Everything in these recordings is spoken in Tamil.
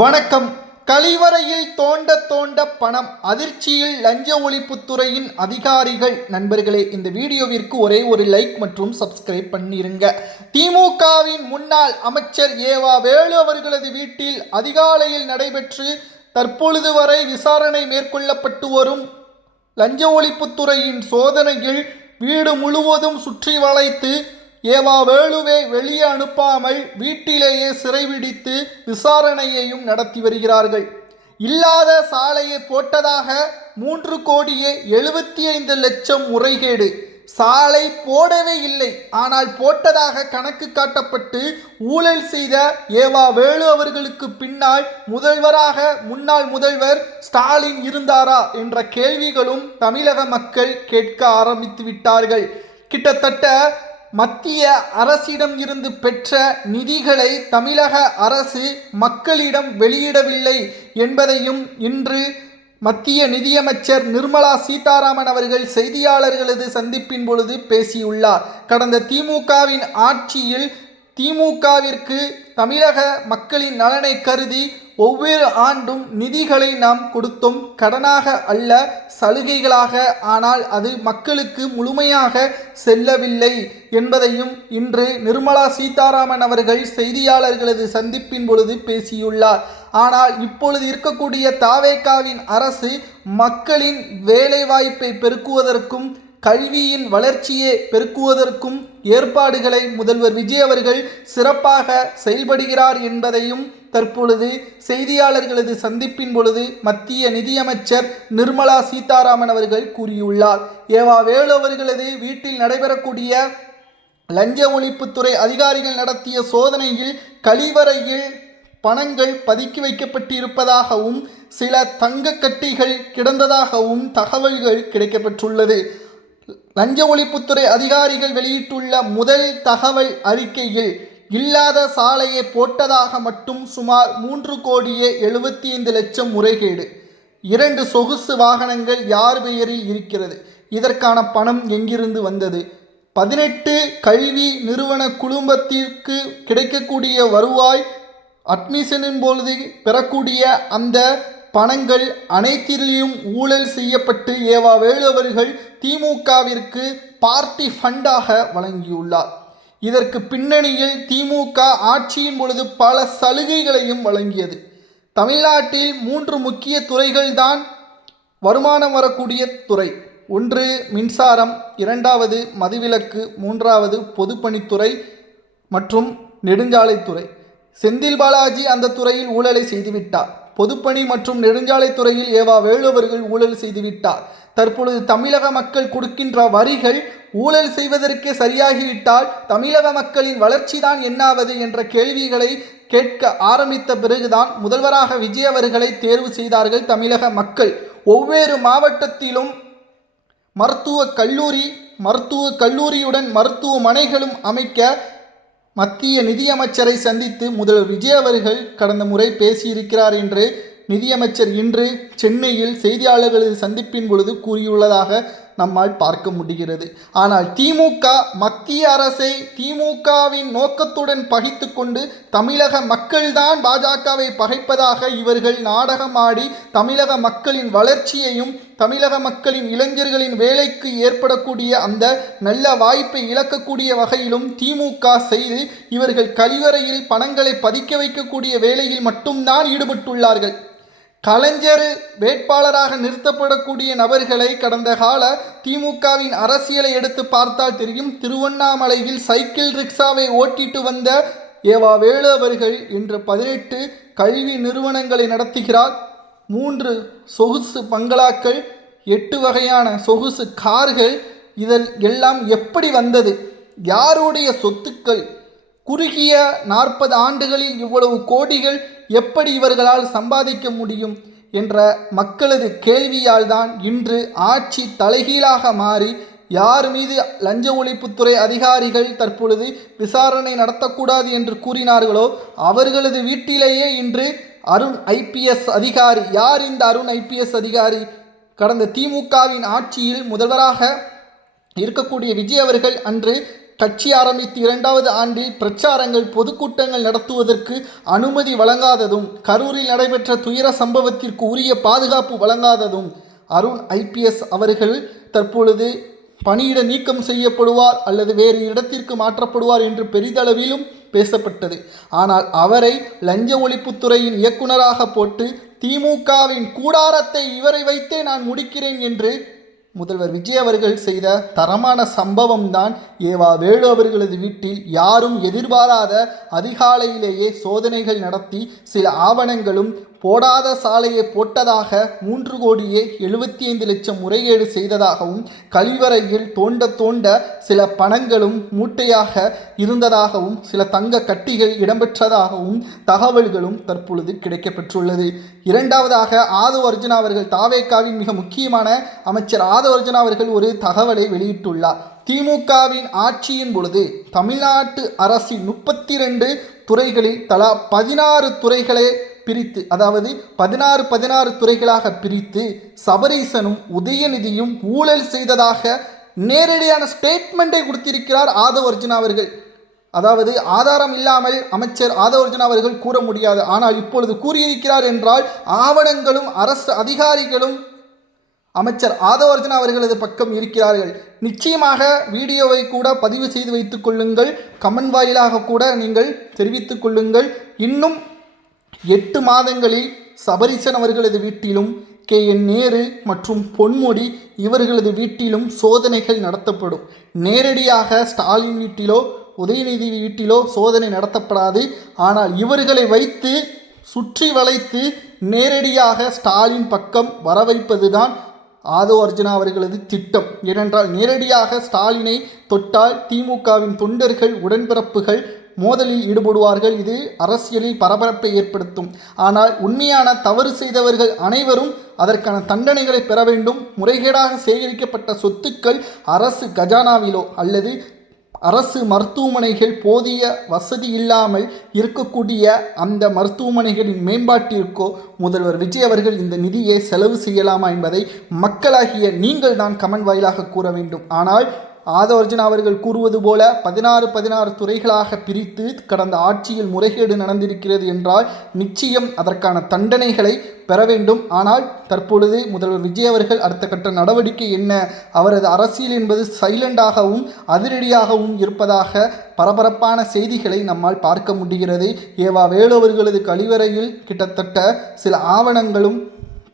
வணக்கம். கழிவறையில் தோண்ட தோண்ட பணம் அதிர்ச்சியில் லஞ்ச ஒழிப்புத்துறையின் அதிகாரிகள். நண்பர்களே, இந்த வீடியோவிற்கு ஒரே ஒரு லைக் மற்றும் சப்ஸ்கிரைப் பண்ணிருங்க. திமுகவின் முன்னாள் அமைச்சர் ஏவா வேலு அவர்களது வீட்டில் அதிகாலையில் நடைபெற்று தற்பொழுது வரை விசாரணை மேற்கொள்ளப்பட்டு வரும் லஞ்ச ஒழிப்புத்துறையின் சோதனையில் வீடு முழுவதும் சுற்றி வளைத்து ஏவா வேலுவை வெளியே அனுப்பாமல் வீட்டிலேயே சிறைபிடித்து விசாரணையையும் நடத்தி வருகிறார்கள். இல்லாத சாலையை போட்டதாக 3,75,00,000 முறைகேடு. சாலை போடவே இல்லை, ஆனால் போட்டதாக கணக்கு காட்டப்பட்டு ஊழல் செய்த ஏவா வேலு அவர்களுக்கு பின்னால் முதல்வராக முன்னாள் முதல்வர் ஸ்டாலின் இருந்தாரா என்ற கேள்விகளும் தமிழக மக்கள் கேட்க ஆரம்பித்து விட்டார்கள். கிட்டத்தட்ட மத்திய அரசிடம் இருந்து பெற்ற நிதிகளை தமிழக அரசு மக்களிடம் வெளியிடவில்லை என்பதையும் இன்று மத்திய நிதியமைச்சர் நிர்மலா சீதாராமன் அவர்கள் செய்தியாளர்களது சந்திப்பின் பொழுது பேசியுள்ளார். கடந்த திமுகவின் ஆட்சியில் திமுகவிற்கு தமிழக மக்களின் நலனை கருதி ஒவ்வொரு ஆண்டும் நிதிகளை நாம் கொடுத்தோம், கடனாக அல்ல, சலுகைகளாக. ஆனால் அது மக்களுக்கு முழுமையாக செல்லவில்லை என்பதையும் இன்று நிர்மலா சீதாராமன் அவர்கள் செய்தியாளர்களது சந்திப்பின் பொழுது பேசியுள்ளார். ஆனால் இப்பொழுது இருக்கக்கூடிய தாவேகாவின் அரசு மக்களின் வேலைவாய்ப்பை பெருக்குவதற்கும் கல்வியின் வளர்ச்சியை பெருக்குவதற்கும் ஏற்பாடுகளை முதல்வர் விஜய் அவர்கள் சிறப்பாக செயல்படுகிறார் என்பதையும் தற்பொழுது செய்தியாளர்களது சந்திப்பின் பொழுது மத்திய நிதியமைச்சர் நிர்மலா சீதாராமன் அவர்கள் கூறியுள்ளார். ஏவா வேலு அவர்களது வீட்டில் நடைபெறக்கூடிய லஞ்ச ஒழிப்புத்துறை அதிகாரிகள் நடத்திய சோதனையில் கழிவறையில் பணங்கள் பதுக்கி வைக்கப்பட்டிருப்பதாகவும் சில தங்க கட்டிகள் கிடந்ததாகவும் தகவல்கள் கிடைக்கப்பெற்றுள்ளது. லஞ்ச ஒழிப்புத்துறை அதிகாரிகள் வெளியிட்டுள்ள முதல் தகவல் அறிக்கையில் இல்லாத சாலையை போட்டதாக மட்டும் சுமார் 3,75,00,000 முறைகேடு. 2 சொகுசு வாகனங்கள் யார் பெயரில் இருக்கிறது? இதற்கான பணம் எங்கிருந்து வந்தது? 18 கல்வி நிறுவன குழுமத்திற்கு கிடைக்கக்கூடிய வருவாய் அட்மிஷனின் பொழுது பெறக்கூடிய அந்த பணங்கள் அனைத்திலும் ஊழல் செய்யப்பட்டு ஏவா வேலு அவர்கள் திமுகவிற்கு பார்ட்டி ஃபண்டாக வழங்கியுள்ளார். இதற்கு பின்னணியில் திமுக ஆட்சியின் பொழுது பல சலுகைகளையும் வழங்கியது. தமிழ்நாட்டில் 3 முக்கிய துறைகள்தான் வருமானம் வரக்கூடிய துறை. ஒன்று மின்சாரம், 2வது மதுவிலக்கு, 3வது பொதுப்பணித்துறை மற்றும் நெடுஞ்சாலைத்துறை. செந்தில் பாலாஜி அந்த துறையில் ஊழலை செய்துவிட்டார். பொதுப்பணி மற்றும் நெடுஞ்சாலைத்துறையில் ஏவா வேலு அவர்கள் ஊழல் செய்துவிட்டார். தற்பொழுது தமிழக மக்கள் கொடுக்கின்ற வரிகள் ஊழல் செய்வதற்கே சரியாகிவிட்டால் தமிழக மக்களின் வளர்ச்சி தான் என்னாவது என்ற கேள்விகளை கேட்க ஆரம்பித்த பிறகுதான் முதல்வராக விஜய் அவர்களை தேர்வு செய்தார்கள் தமிழக மக்கள். ஒவ்வொரு மாவட்டத்திலும் மருத்துவக் கல்லூரியுடன் மருத்துவமனைகளும் அமைக்க மத்திய நிதியமைச்சரை சந்தித்து முதல்வர் விஜய் அவர்கள் கடந்த முறை பேசியிருக்கிறார் என்று நிதியமைச்சர் இன்று சென்னையில் செய்தியாளர்களது சந்திப்பின் பொழுது கூறியுள்ளதாக நம்மால் பார்க்க முடிகிறது. ஆனால் திமுக மத்திய அரசை திமுகவின் நோக்கத்துடன் பகைத்து கொண்டு தமிழக மக்கள்தான் பாஜகவை பகைப்பதாக இவர்கள் நாடகமாடி தமிழக மக்களின் வளர்ச்சியையும் தமிழக மக்களின் இளைஞர்களின் வேலைக்கு ஏற்படக்கூடிய அந்த நல்ல வாய்ப்பை இழக்கக்கூடிய வகையிலும் திமுக செய்து இவர்கள் கழிவறையில் பணங்களை பதுக்க வைக்கக்கூடிய வேலையில் மட்டும்தான் ஈடுபட்டுள்ளார்கள். கலைஞர் வேட்பாளராக நிறுத்தப்படக்கூடிய நபர்களை கடந்த கால திமுகவின் அரசியலை எடுத்து பார்த்தால் தெரியும். திருவண்ணாமலையில் சைக்கிள் ரிக்ஷாவை ஓட்டிட்டு வந்த ஏவா வேலு அவர்கள் இன்று 18 கல்வி நிறுவனங்களை நடத்துகிறார். 3 சொகுசு பங்களாக்கள், 8 வகையான சொகுசு கார்கள். இதில் எல்லாம் எப்படி வந்தது? யாருடைய சொத்துக்கள்? குறுகிய 40 ஆண்டுகளில் இவ்வளவு கோடிகள் எப்படி இவர்களால் சம்பாதிக்க முடியும் என்ற மக்களது கேள்வியால் தான் இன்று ஆட்சி தலைகீழாக மாறி யார் மீது லஞ்ச ஒழிப்புத்துறை அதிகாரிகள் தற்பொழுது விசாரணை நடத்தக்கூடாது என்று கூறினார்களோ அவர்களது வீட்டிலேயே இன்று அருண் ஐபிஎஸ் அதிகாரி. யார் இந்த அருண் ஐபிஎஸ் அதிகாரி? கடந்த திமுகவின் ஆட்சியில் முதல்வராக இருக்கக்கூடிய விஜய் அவர்கள் அன்று கட்சி ஆரம்பித்து 2வது ஆண்டில் பிரச்சாரங்கள் பொதுக்கூட்டங்கள் நடத்துவதற்கு அனுமதி வழங்காததும், கரூரில் நடைபெற்ற துயர சம்பவத்திற்கு உரிய பாதுகாப்பு வழங்காததும், அருண் IPS அவர்கள் தற்பொழுது பணியிட நீக்கம் செய்யப்படுவார் அல்லது வேறு இடத்திற்கு மாற்றப்படுவார் என்று பெரிதளவிலும் பேசப்பட்டது. ஆனால் அவரை லஞ்ச ஒழிப்புத்துறையின் இயக்குநராக போட்டு திமுகவின் கூடாரத்தை இவரை வைத்தே நான் முடிக்கிறேன் என்று முதல்வர் விஜய் அவர்கள் செய்த தரமான சம்பவம் தான் ஏவா வேலு அவர்களது வீட்டில் யாரும் எதிர்பாராத அதிகாலையிலேயே சோதனைகள் நடத்தி சில ஆவணங்களும் போடாத சாலையை போட்டதாக 3,75,00,000 முறைகேடு செய்ததாகவும், கழிவறையில் தோண்ட சில பணங்களும் மூட்டையாக இருந்ததாகவும், சில தங்க கட்டிகள் இடம்பெற்றதாகவும் தகவல்களும் தற்பொழுது கிடைக்கப்பெற்றுள்ளது. 2வதாக ஆதவ் அர்ஜுனா அவர்கள், தாவேகாவின் மிக முக்கியமான அமைச்சர் ஆதவ் அர்ஜுனா அவர்கள் ஒரு தகவலை வெளியிட்டுள்ளார். திமுகவின் ஆட்சியின் பொழுது தமிழ்நாட்டு அரசின் 32 துறைகளில் தலா 16 துறைகளை பிரித்து, அதாவது 16 துறைகளாக பிரித்து சபரீசனும் உதயநிதியும் ஊழல் செய்ததாக நேரடியான ஸ்டேட்மெண்ட்டை கொடுத்திருக்கிறார் ஆதவ் அர்ஜுனா அவர்கள். அதாவது ஆதாரம் இல்லாமல் அமைச்சர் ஆதவ் அர்ஜுனா அவர்கள் கூற முடியாது. ஆனால் இப்பொழுது கூறியிருக்கிறார் என்றால் ஆவணங்களும் அரசு அதிகாரிகளும் அமைச்சர் ஆதவ் அர்ஜுனா அவர்களது பக்கம் இருக்கிறார்கள். நிச்சயமாக வீடியோவை கூட பதிவு செய்து வைத்துக் கொள்ளுங்கள், கமெண்ட் வாயிலாக கூட நீங்கள் தெரிவித்துக் கொள்ளுங்கள். இன்னும் 8 மாதங்களில் சபரீசன் அவர்களது வீட்டிலும் KN நேரு மற்றும் பொன்முடி இவர்களது வீட்டிலும் சோதனைகள் நடத்தப்படும். நேரடியாக ஸ்டாலின் வீட்டிலோ உதயநிதி வீட்டிலோ சோதனை நடத்தப்படாது. ஆனால் இவர்களை வைத்து சுற்றி வளைத்து நேரடியாக ஸ்டாலின் பக்கம் வர வைப்பதுதான் ஆதவ் அர்ஜுனா அவர்களது திட்டம். ஏனென்றால் நேரடியாக ஸ்டாலினை தொட்டால் திமுகவின் தொண்டர்கள், உடன்பிறப்புகள் மோதலில் ஈடுபடுவார்கள். இது அரசியலில் பரபரப்பை ஏற்படுத்தும். ஆனால் உண்மையான தவறு செய்தவர்கள் அனைவரும் அதற்கான தண்டனைகளை பெற வேண்டும். முறைகேடாக சேகரிக்கப்பட்ட சொத்துக்கள் அரசு கஜானாவிலோ அல்லது அரசு மருத்துவமனைகள் போதிய வசதி இல்லாமல் இருக்கக்கூடிய அந்த மருத்துவமனைகளின் மேம்பாட்டிற்கோ முதல்வர் விஜய் அவர்கள் இந்த நிதியை செலவு செய்யலாமா என்பதை மக்களாகிய நீங்கள் தான் கமெண்ட் வாயிலாக கூற வேண்டும். ஆனால் ஆதவ் அர்ஜுனா அவர்கள் கூறுவது போல 16 துறைகளாக பிரித்து கடந்த ஆட்சியில் முறைகேடு நடந்திருக்கிறது என்றால் நிச்சயம் அதற்கான தண்டனைகளை பெற வேண்டும். ஆனால் தற்பொழுது முதல்வர் விஜய் அவர்கள் அடுத்த கட்ட நடவடிக்கை என்ன, அவரது அரசியல் என்பது சைலண்டாகவும் அதிரடியாகவும் இருப்பதாக பரபரப்பான செய்திகளை நம்மால் பார்க்க முடிகிறது. ஏவா வேலு அவர்களது கழிவறையில் கிட்டத்தட்ட சில ஆவணங்களும்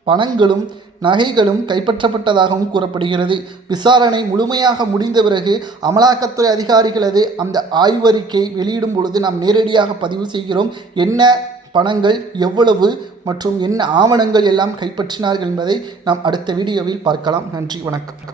பணங்களும் நகைகளும் கைப்பற்றப்பட்டதாகவும் கூறப்படுகிறது. விசாரணை முழுமையாக முடிந்த பிறகு அமலாக்கத்துறை அதிகாரிகளது அந்த ஆய்வறிக்கை வெளியிடும் பொழுது நாம் நேரடியாக பதிவு செய்கிறோம். என்ன பணங்கள், எவ்வளவு மற்றும் என்ன ஆவணங்கள் எல்லாம் கைப்பற்றினார்கள் என்பதை நாம் அடுத்த வீடியோவில் பார்க்கலாம். நன்றி, வணக்கம்.